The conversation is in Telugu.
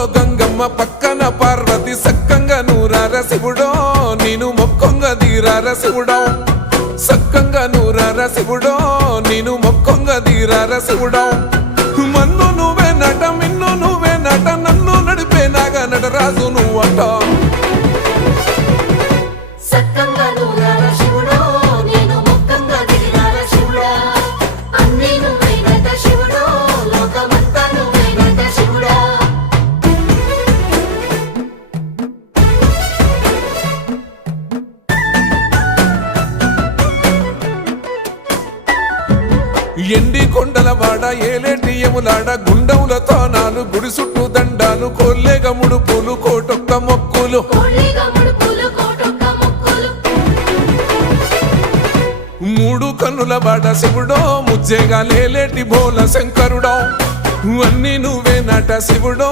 ఊర్లో గంగమ్మ పక్కన పార్వతి సక్కంగా నూరార శివుడో నేను మొక్కొంగ దీరార శివుడో సక్కంగా నూరార శివుడో నేను మొక్కొంగ దీరార శివుడో మన్ను నువ్వే నట మిన్ను నువ్వే నట నన్ను నడిపే నాగా నటరాజు నువ్వట ఎండి కొండల వాడ ఏలేటి యములాడ గుండములతో నాలు గుడి చుట్టూ దండాలు కోల్లేగ ముడుపులు కోటొక్క మొక్కులు మూడు కన్నుల వాడ శివుడో ముజ్జేగా లేలేటి బోల శంకరుడో అన్నీ నువ్వే నట శివుడో